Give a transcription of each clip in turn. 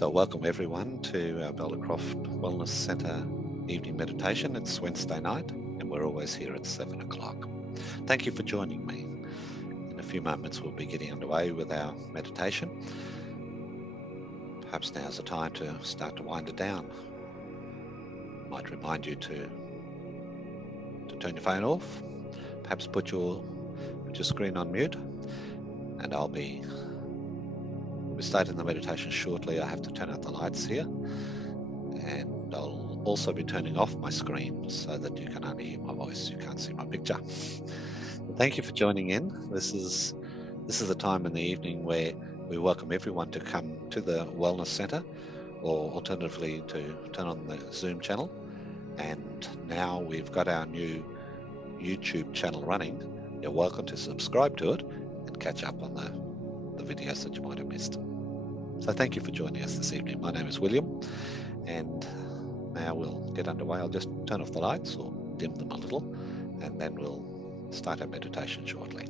So welcome everyone to our Beldercroft Wellness Centre evening meditation. It's Wednesday night and we're always here at 7 o'clock. Thank you for joining me. In a few moments we'll be getting underway with our meditation. Perhaps now's the time to start to wind it down. Might remind you to turn your phone off, perhaps put your screen on mute, and we're starting the meditation shortly. I have to turn out the lights here, and I'll also be turning off my screen so that you can only hear my voice. You can't see my picture. Thank you for joining in. This is a time in the evening where we welcome everyone to come to the Wellness Centre, or alternatively to turn on the Zoom channel. And now we've got our new YouTube channel running. You're welcome to subscribe to it and catch up on the videos that you might have missed. So thank you for joining us this evening. My name is William, and now we'll get underway. I'll just turn off the lights or dim them a little, and then we'll start our meditation shortly.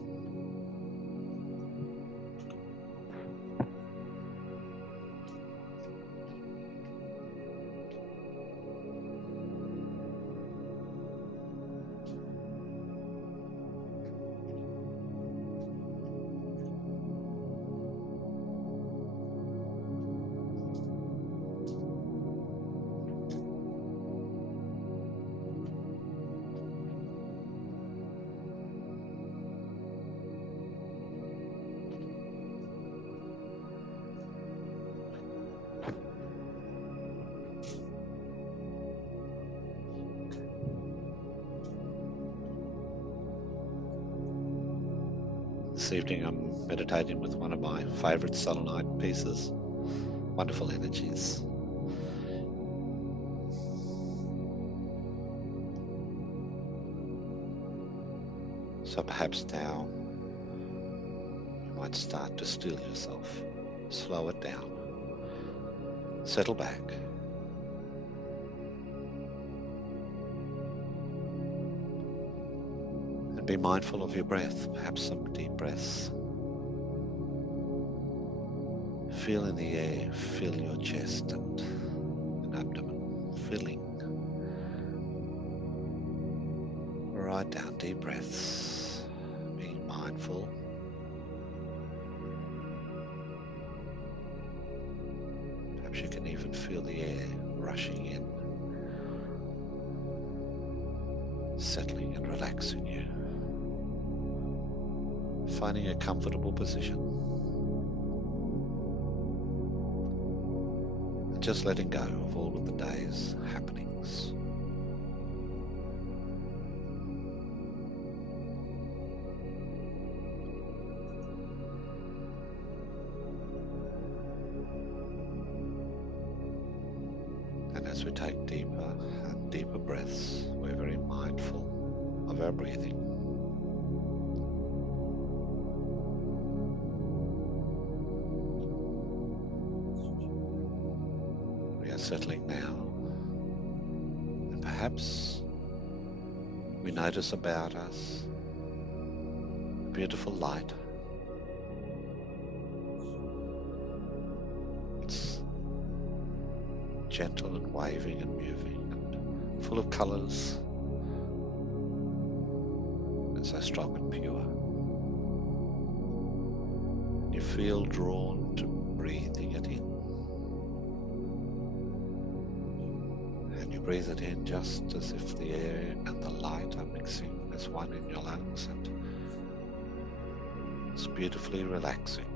This evening I'm meditating with one of my favourite selenite pieces. Wonderful energies. So perhaps now you might start to still yourself, slow it down, settle back. Be mindful of your breath, perhaps some deep breaths. Feel in the air, feel your chest and abdomen filling. Right down, deep breaths, being mindful. Perhaps you can even feel the air rushing in, settling and relaxing you. Finding a comfortable position and just letting go of all of the day's happenings. And as we take deeper and deeper breaths, we're very mindful of our breathing. Settling now, and perhaps we notice about us a beautiful light. It's gentle and waving and moving and full of colours, and so strong and pure. And you feel drawn to breathing it in. Breathe it in just as if the air and the light are mixing as one in your lungs, and it's beautifully relaxing.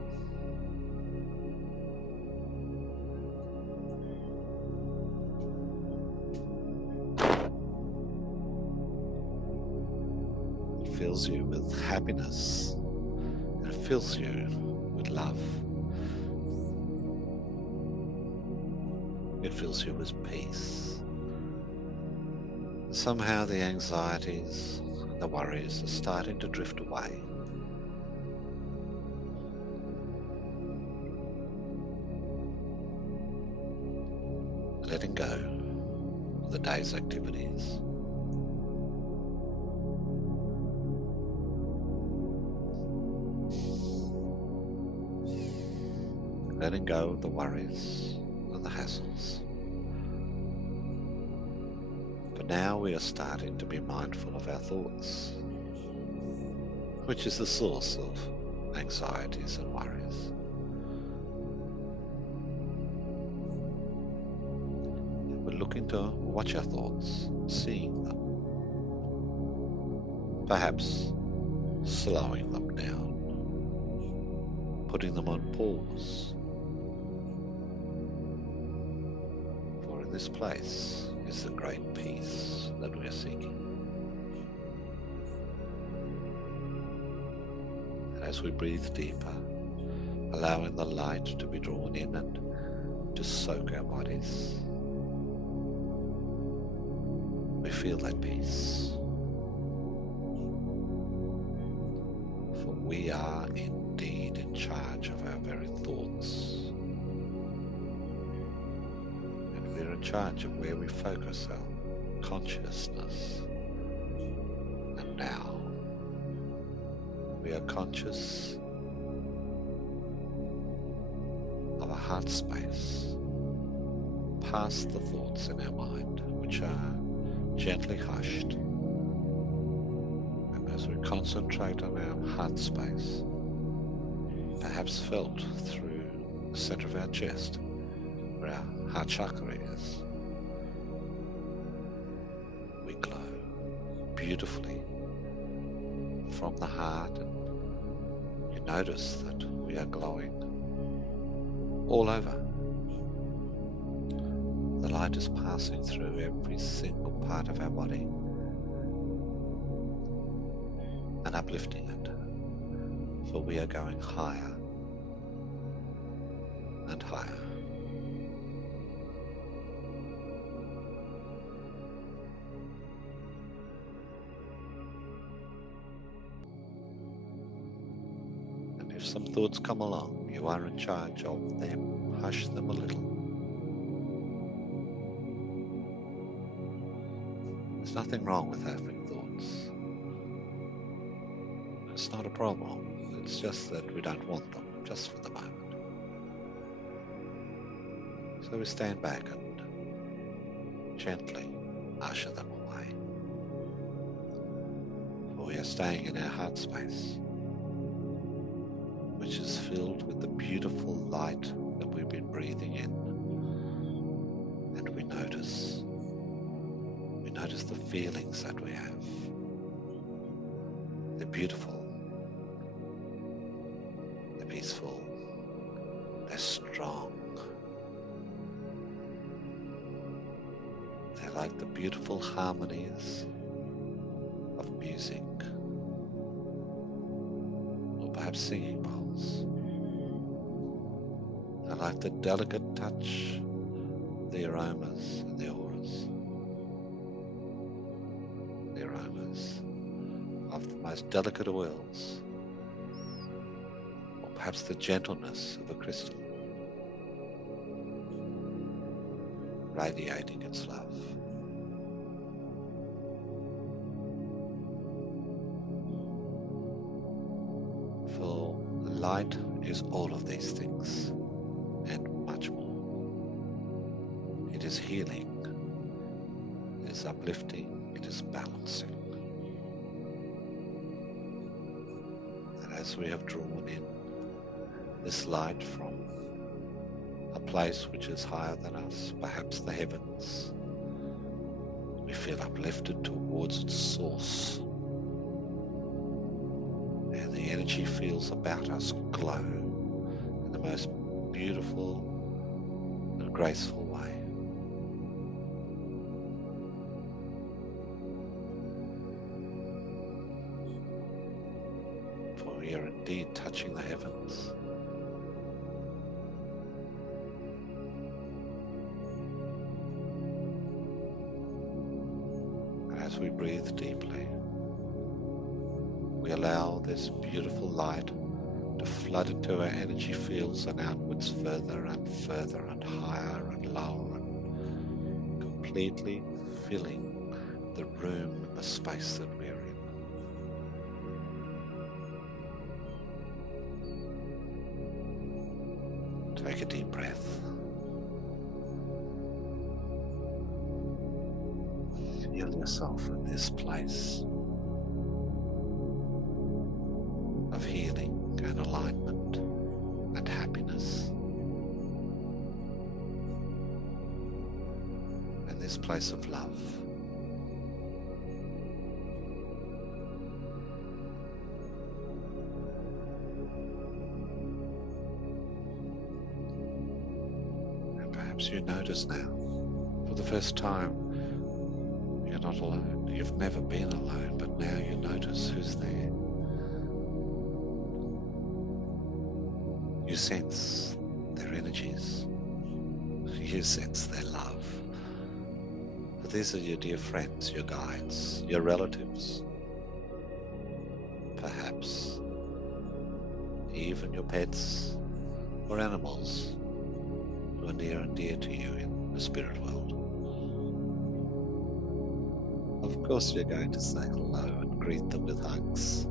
It fills you with happiness, and it fills you with love. It fills you with peace. Somehow the anxieties and the worries are starting to drift away. Letting go of the day's activities. Letting go of the worries tassels. But now we are starting to be mindful of our thoughts, which is the source of anxieties and worries. We're looking to watch our thoughts, seeing them, perhaps slowing them down, putting them on pause. For in this place is the great peace that we are seeking. And as we breathe deeper, allowing the light to be drawn in and to soak our bodies, we feel that peace. For we are indeed in charge of our very thoughts. And we're in charge of where we focus our consciousness. And now we are conscious of a heart space past the thoughts in our mind, which are gently hushed. And as we concentrate on our heart space, perhaps felt through the center of our chest, where our heart chakra is, we glow beautifully from the heart, and you notice that we are glowing all over. The light is passing through every single part of our body and uplifting it, for we are going higher and higher. And if some thoughts come along, you are in charge of them. Hush them a little. There's nothing wrong with having thoughts. It's not a problem. It's just that we don't want them, just for the moment. So we stand back and gently usher them away. For we are staying in our heart space, which is filled with the beautiful light that we've been breathing in. And we notice the feelings that we have. They're beautiful, they're peaceful, they're strong. They're like the beautiful harmonies of music, or perhaps singing bowls. They're like the delicate touch, the aromas and the auras. The aromas of the most delicate oils, or perhaps the gentleness of a crystal, radiating its love. For light is all of these things and much more. It is healing, it is uplifting, it is balancing. And as we have drawn in this light from a place which is higher than us, perhaps the heavens, we feel uplifted towards its source. And the energy fields about us glow in the most beautiful and graceful way. For we are indeed touching the heavens. And as we breathe deeply, we allow this beautiful light to flood into our energy fields and outwards further and further and higher and lower, and completely filling the room and the space that we're in. Take a deep breath Feel yourself in this place of healing and alignment and happiness. And this place of love. And perhaps you notice now, for the first time, you're not alone. You've never been alone, but now you notice who's there. You sense their energies. You sense their love. But these are your dear friends, your guides, your relatives. Perhaps even your pets or animals who are near and dear to you in the spirit world. Of course you're going to say hello and greet them with hugs.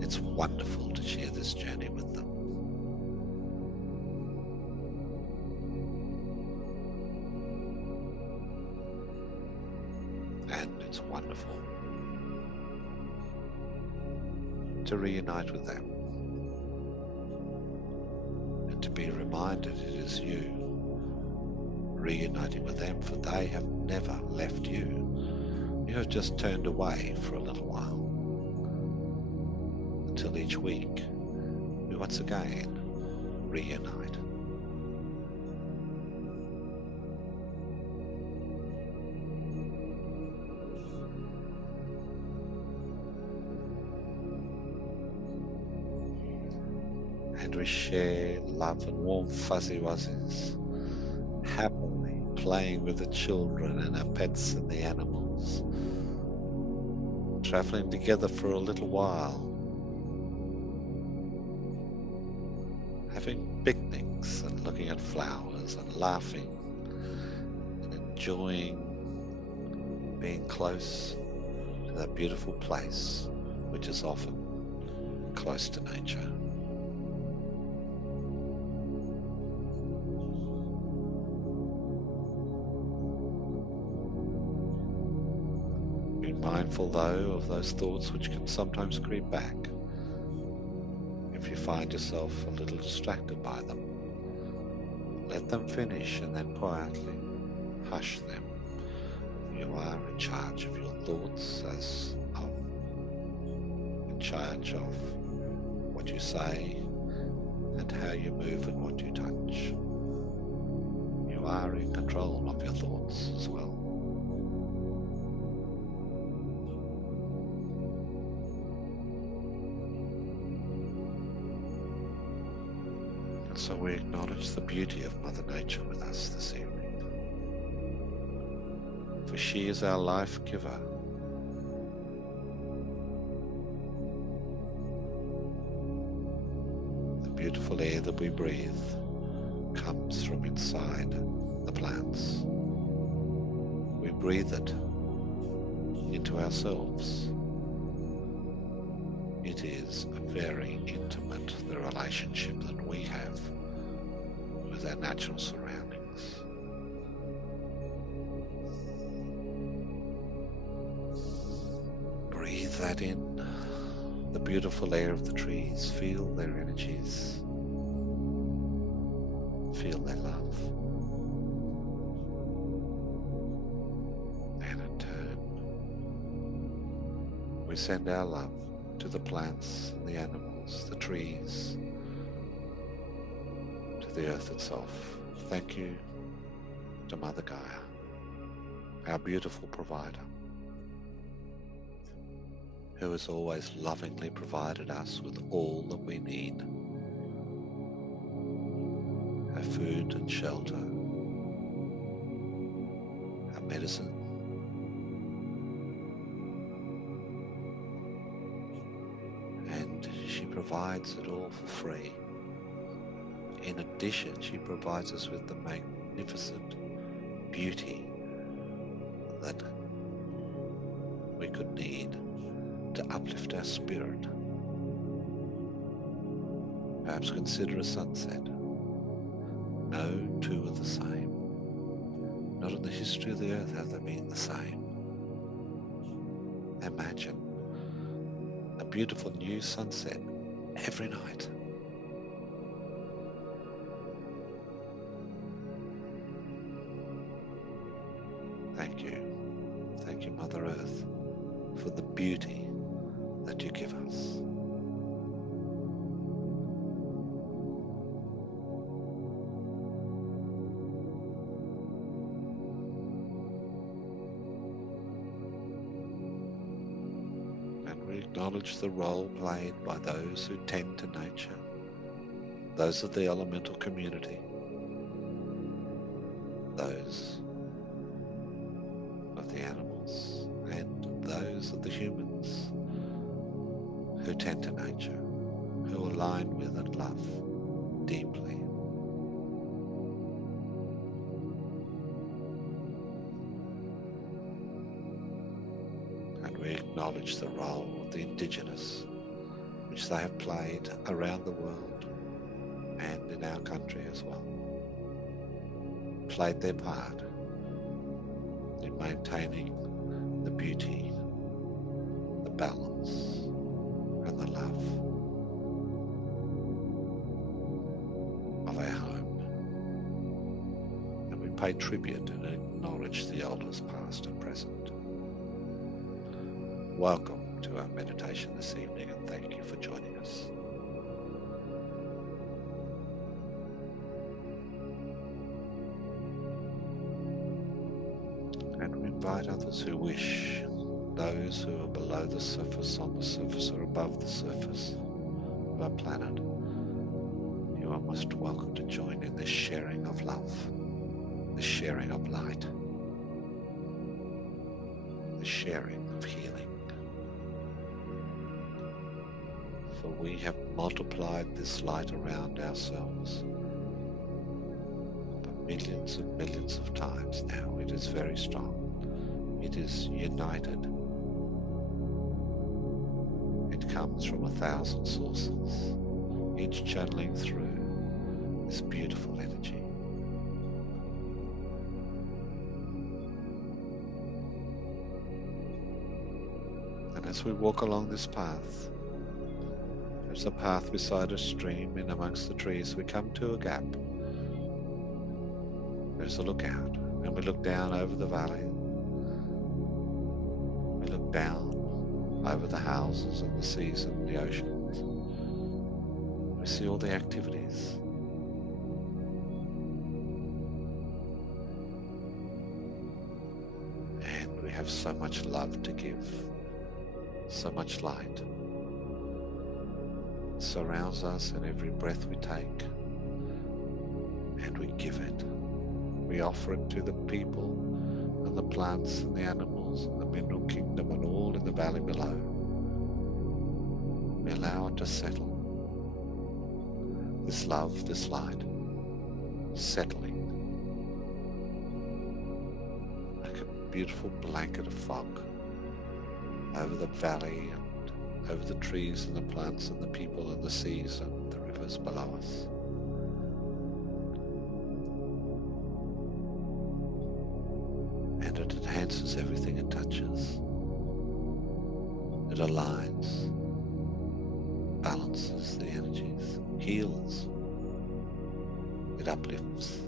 It's wonderful to share this journey with them. And it's wonderful to reunite with them and to be reminded it is you reuniting with them, for they have never left you. You have just turned away for a little while until each week we once again reunite. And we share love and warm fuzzy wuzzies, happily playing with the children and our pets and the animals, traveling together for a little while, having picnics and looking at flowers and laughing and enjoying being close to that beautiful place which is often close to nature. Be mindful though of those thoughts which can sometimes creep back. If you find yourself a little distracted by them, let them finish and then quietly hush them. You are in charge of your thoughts, as in charge of what you say and how you move and what you touch. You are in control of your thoughts as well. So we acknowledge the beauty of Mother Nature with us this evening. For she is our life giver. The beautiful air that we breathe comes from inside the plants. We breathe it into ourselves. It is a very intimate the relationship that we have with our natural surroundings. Breathe that in, the beautiful air of the trees. Feel their energies. Feel their love. And in turn, we send our love to the plants and the animals, the trees, to the earth itself. Thank you to Mother Gaia, our beautiful provider, who has always lovingly provided us with all that we need. Our food and shelter, our medicine, and she provides it all for free. In addition, she provides us with the magnificent beauty that we could need to uplift our spirit. Perhaps consider a sunset. No two are the same. Not in the history of the earth have they been the same. Imagine a beautiful new sunset every night. Thank you. Thank you, Mother Earth, for the beauty that you give us. Acknowledge the role played by those who tend to nature, those of the elemental community, those of the animals, and those of the humans who tend to nature, who align with and love deeply. And we acknowledge the role of the indigenous, which they have played around the world and in our country as well. Played their part in maintaining the beauty, the balance, and the love of our home. And we pay tribute and acknowledge the elders past and present. Welcome to our meditation this evening, and thank you for joining us. And we invite others who wish, those who are below the surface, on the surface, or above the surface of our planet. You are most welcome to join in this sharing of love, this sharing of light, the sharing of healing. For we have multiplied this light around ourselves millions and millions of times now. It is very strong. It is united. It comes from 1,000 sources, each channeling through this beautiful energy. And as we walk along this path, there's a path beside a stream. In amongst the trees we come to a gap. There's a lookout, and we look down over the valley. We look down over the houses and the seas and the oceans. We see all the activities. And we have so much love to give, so much light. It surrounds us in every breath we take, and we give it. We offer it to the people and the plants and the animals and the mineral kingdom and all in the valley below. We allow it to settle. This love, this light, settling like a beautiful blanket of fog over the valley and over the trees and the plants and the people and the seas and the rivers below us. And it enhances everything it touches. It aligns, balances the energies, heals, it uplifts,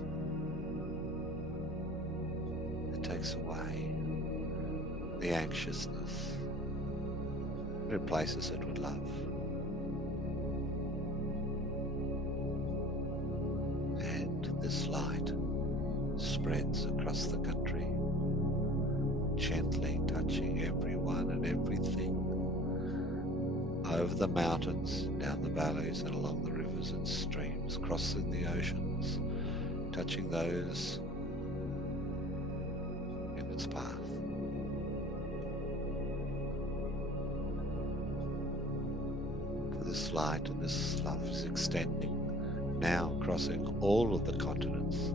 it takes away the anxiousness, replaces it with love. And this light spreads across the country, gently touching everyone and everything, over the mountains, down the valleys and along the rivers and streams, crossing the oceans, touching those in its path. This light and this love is extending, now crossing all of the continents,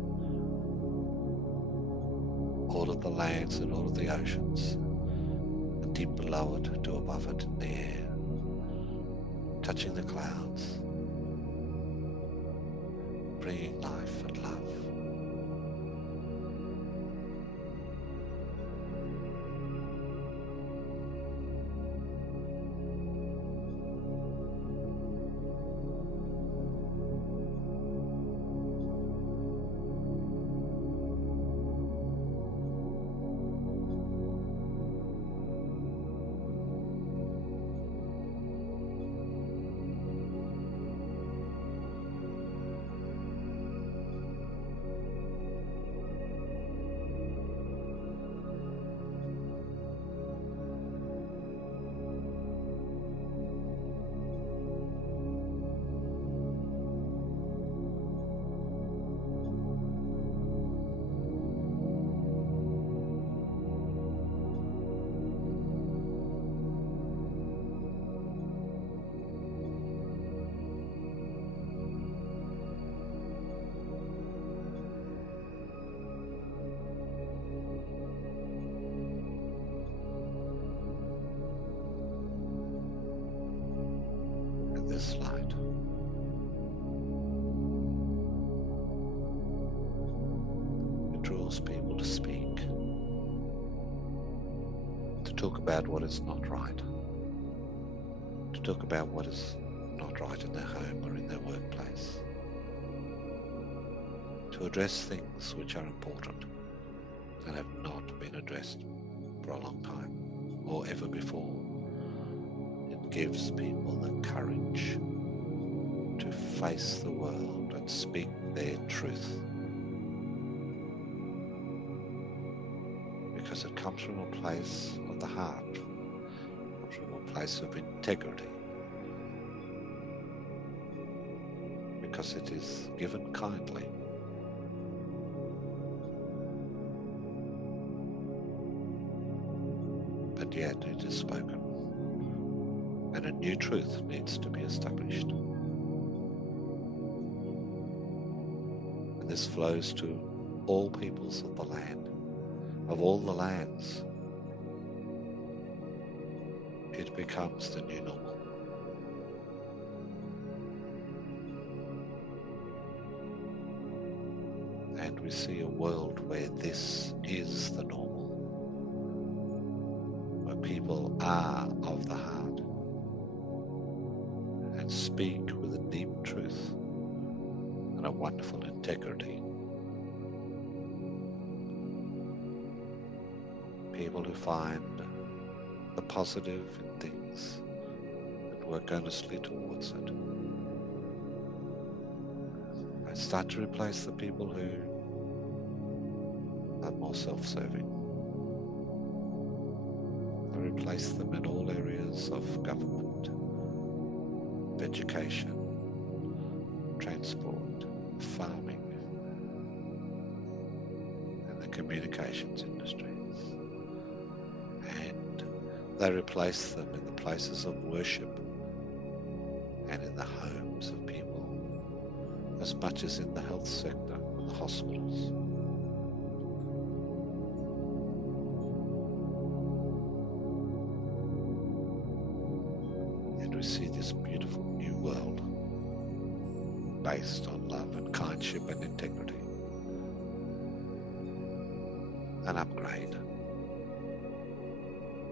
all of the lands and all of the oceans, and deep below it to above it in the air, touching the clouds, bringing life and love, talk about what is not right, to talk about what is not right in their home or in their workplace, to address things which are important and have not been addressed for a long time or ever before. It gives people the courage to face the world and speak their truth, because it comes from a place of the heart, it comes from a place of integrity, because it is given kindly. But yet it is spoken, and a new truth needs to be established. And this flows to all peoples of the land, of all the lands. It becomes the new normal. And we see a world where this is the normal, where people are of the heart and speak with a deep truth and a wonderful integrity. People who find the positive in things and work earnestly towards it. And start to replace the people who are more self-serving. And replace them in all areas of government, of education, transport, farming, and the communications industries. And they replace them in the places of worship and in the homes of people, as much as in the health sector and the hospitals. And we see this beautiful new world based on love and kindship and integrity. An upgrade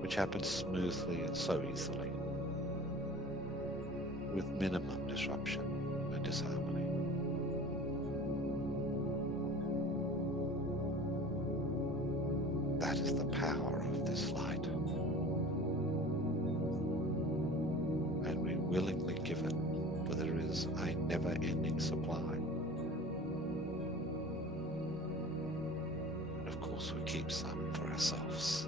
which happens smoothly and so easily, with minimum disruption and disharmony. That is the power of this light, and we willingly give it, for there is a never-ending supply. And of course we keep some for ourselves.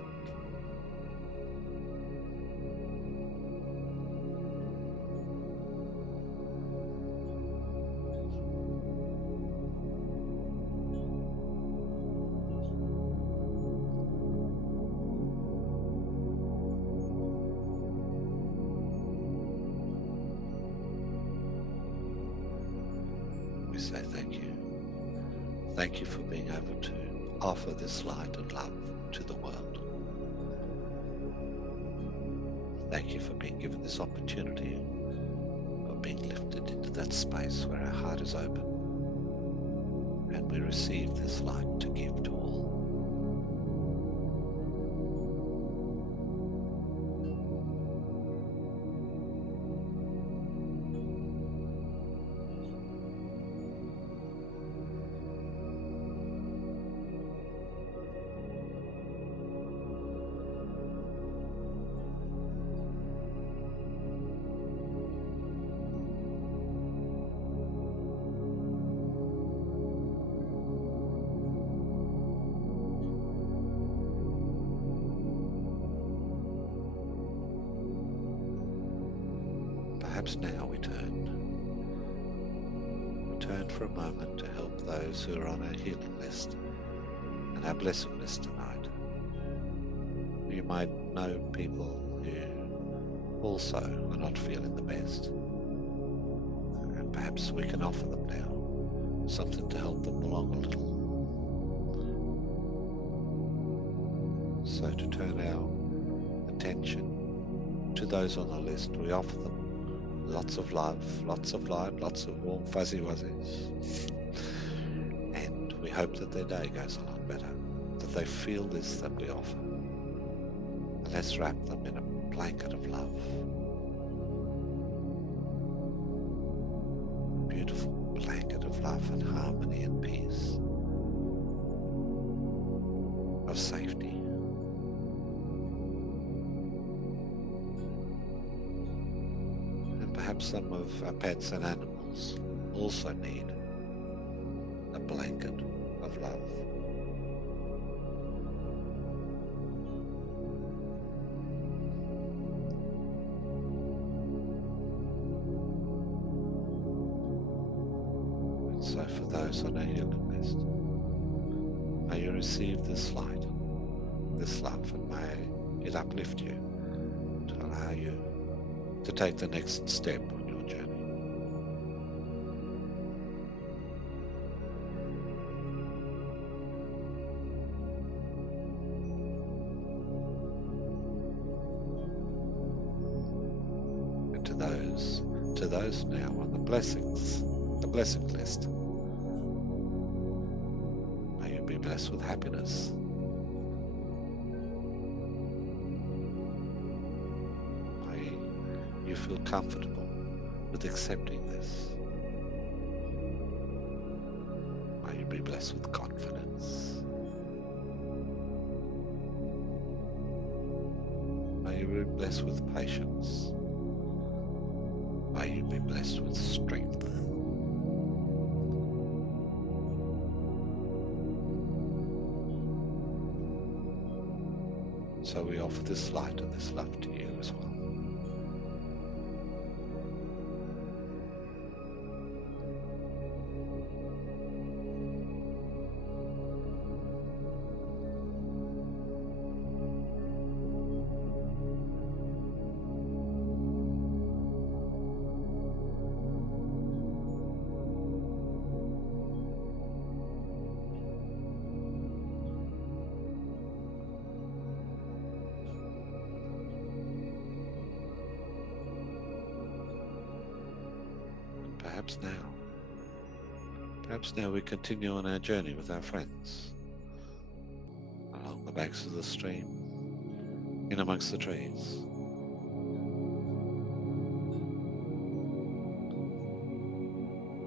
We say thank you. Thank you for being able to offer this light and love to the world. Thank you for being given this opportunity of being lifted into that space where our heart is open and we receive this light to give to all. Perhaps now we turn for a moment to help those who are on our healing list and our blessing list tonight. You might know people who also are not feeling the best, and perhaps we can offer them now something to help them along a little. So to turn our attention to those on the list, we offer them lots of love, lots of light, lots of warm fuzzy wuzzies. And we hope that their day goes a lot better, that they feel this that we offer, and Let's wrap them in a blanket of love. Beautiful blanket of love and harmony and peace, of safety. And perhaps some of our pets and animals also need a blanket of love. And so for those on our healing list, may you receive this light, this love, and may it uplift you to allow you to take the next step on your journey. And to those now on the blessing list, may you be blessed with happiness. May you feel comfortable with accepting this. May you be blessed with confidence. May you be blessed with patience. May you be blessed with strength. So we offer this light and this love to you as well. Perhaps now we continue on our journey with our friends along the banks of the stream, in amongst the trees.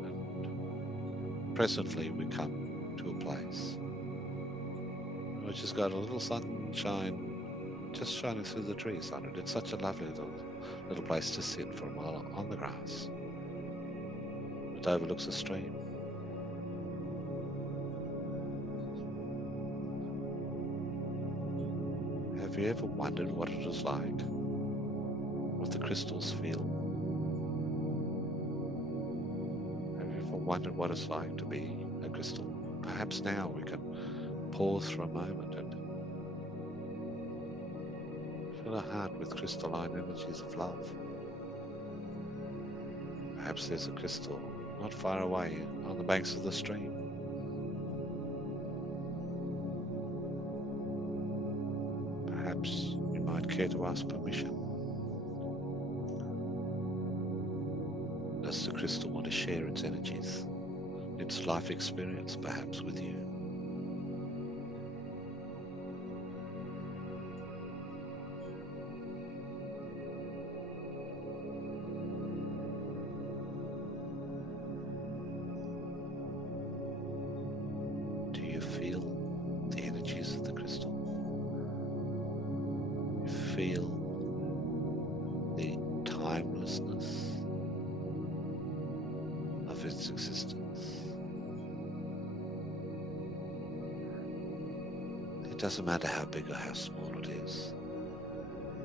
And presently we come to a place which has got a little sunshine just shining through the trees on it. It's such a lovely little place to sit for a while on the grass. It overlooks a stream. Have you ever wondered what it is like? What the crystals feel? Have you ever wondered what it's like to be a crystal? Perhaps now we can pause for a moment and fill our heart with crystalline energies of love. Perhaps there's a crystal not far away on the banks of the stream. Perhaps you might care to ask permission. Does the crystal want to share its energies, its life experience perhaps with you? Do you feel the energies of the crystal? You feel the timelessness of its existence. It doesn't matter how big or how small it is.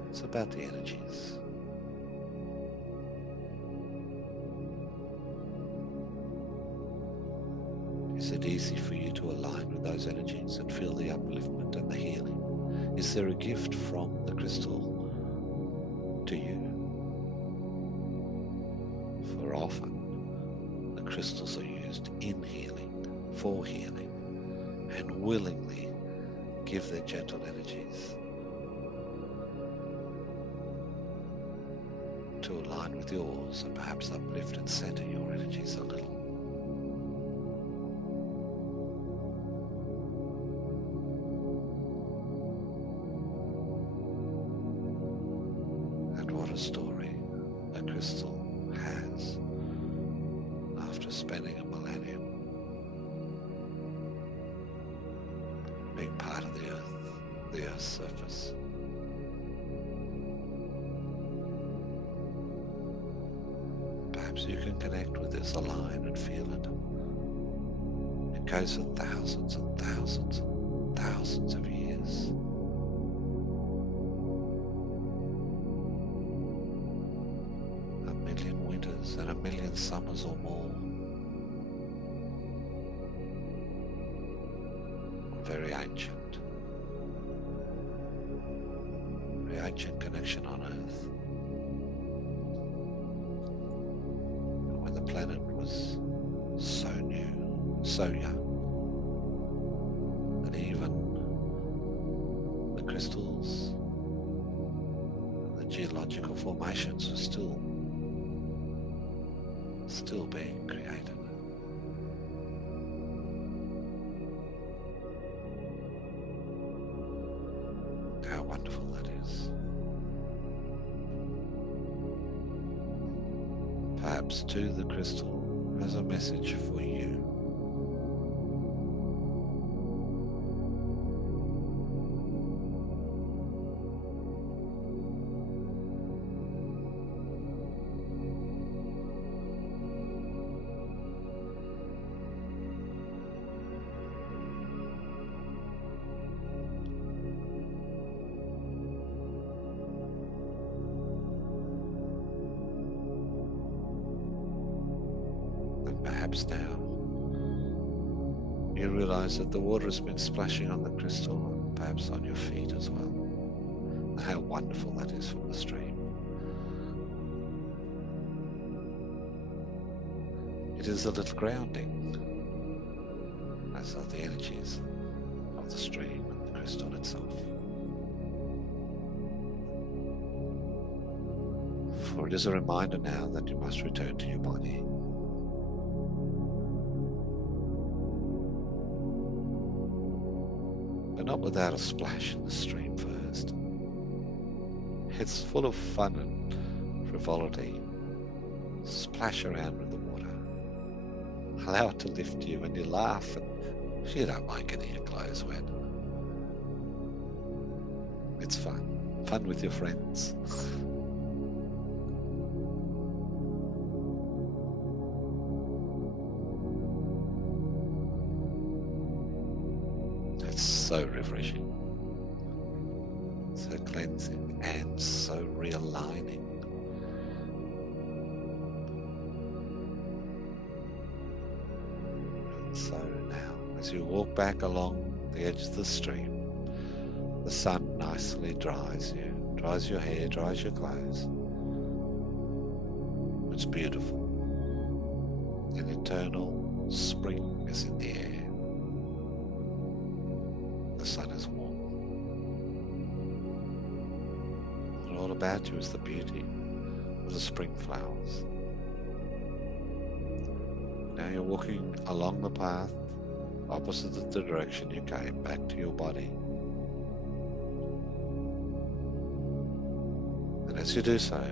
It's about the energies. Is it easy for you to align with those energies and feel the upliftment and the healing? Is there a gift from the crystal to you? For often, the crystals are used in healing, for healing, and willingly give their gentle energies to align with yours and perhaps uplift and center your energies a little. a story a crystal has after spending a millennium being part of the Earth's surface. Perhaps you can connect with this, align and feel it. It goes for thousands and thousands and thousands of years. A million winters and a million summers or more. Very ancient. Very ancient connection on Earth. When the planet was so new, so young, that even the crystals and the geological formations were still being created. How wonderful that is. Perhaps too the crystal has a message for you. Perhaps now you realize that the water has been splashing on the crystal and perhaps on your feet as well. And how wonderful that is from the stream. It is a little grounding, as are the energies of the stream and the crystal itself. For it is a reminder now that you must return to your body. But not without a splash in the stream first. It's full of fun and frivolity. Splash around with the water. Allow it to lift you and you laugh and you don't mind getting your clothes wet. It's fun. Fun with your friends. It's so refreshing, so cleansing, and so realigning. And so now, as you walk back along the edge of the stream, the sun nicely dries you, dries your hair, dries your clothes. It's beautiful. An eternal spring is in the air. The sun is warm. And all about you is the beauty of the spring flowers. Now you're walking along the path opposite the direction you came, back to your body. And as you do so,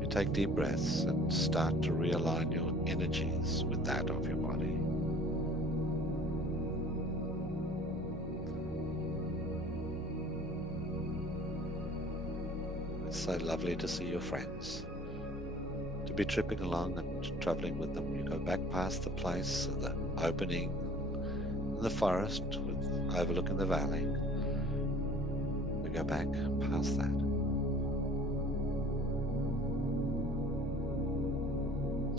you take deep breaths and start to realign your energies with that of your body. It's so lovely to see your friends, to be tripping along and travelling with them. You go back past the place of the opening in the forest with overlooking the valley. We go back past that.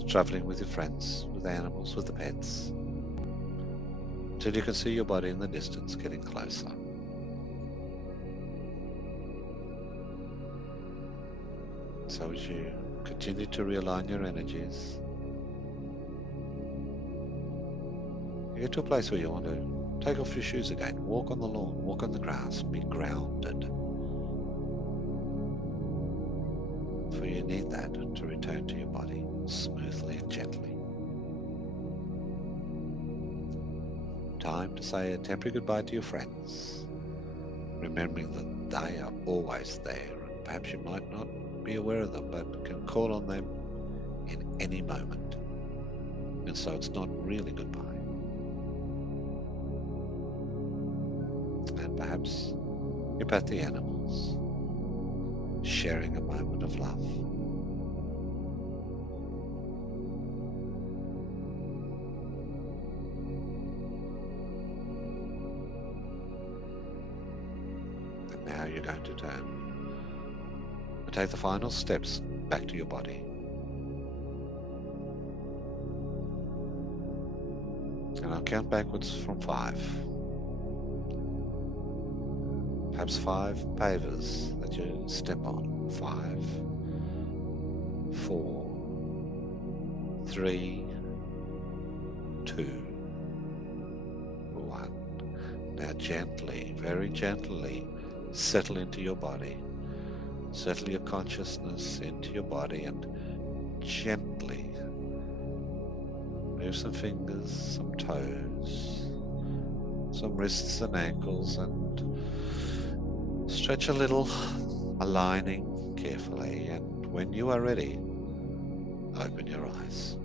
Travelling with your friends, with the animals, with the pets, till you can see your body in the distance getting closer. So as you continue to realign your energies, you get to a place where you want to take off your shoes again, walk on the lawn, walk on the grass, be grounded. For you need that to return to your body smoothly and gently. Time to say a temporary goodbye to your friends, remembering that they are always there perhaps you might not be aware of them, but can call on them in any moment. And so it's not really goodbye. And perhaps you're both the animals, sharing a moment of love. And now you're going to turn and take the final steps back to your body. And I'll count backwards from 5. Perhaps 5 pavers that you step on. 5, 4, 3, 2, 1. Now gently, very gently, settle into your body. Settle your consciousness into your body and gently move some fingers, some toes, some wrists and ankles, and stretch a little, aligning carefully. And when you are ready, open your eyes.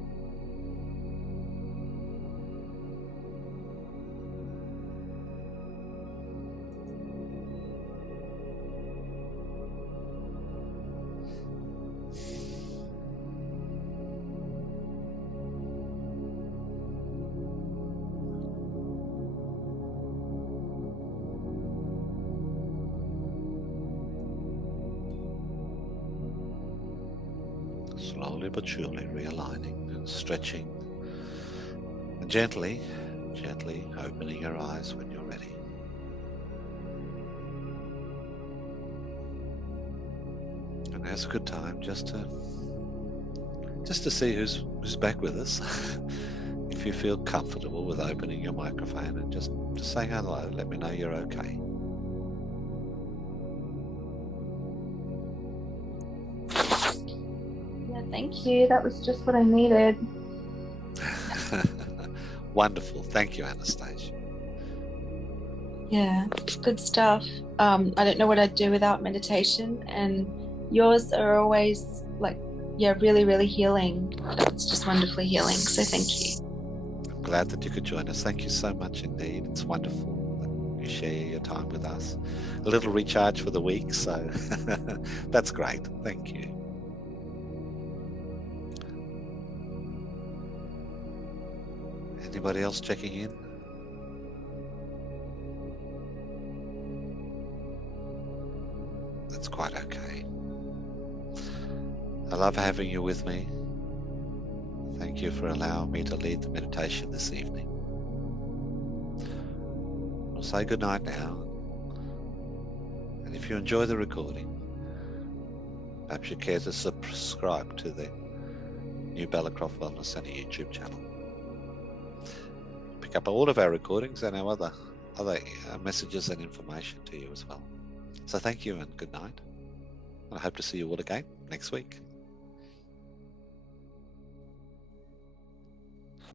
Slowly but surely realigning and stretching, and gently opening your eyes when you're ready. And now's a good time just to see who's back with us. If you feel comfortable with opening your microphone and just saying hello, let me know you're okay. Thank you. That was just what I needed. Wonderful. Thank you, Anastasia. Yeah, good stuff. I don't know what I'd do without meditation, and yours are always really, really healing. It's just wonderfully healing. So thank you. I'm glad that you could join us. Thank you so much indeed. It's wonderful that you share your time with us. A little recharge for the week, so that's great. Thank you. Anybody else checking in? That's quite okay. I love having you with me. Thank you for allowing me to lead the meditation this evening. I'll say goodnight now. And if you enjoy the recording, perhaps you care to subscribe to the New Bellicroft Wellness Centre YouTube channel. Pick up all of our recordings and our other messages and information to you as well. So thank you and good night. I hope to see you all again next week.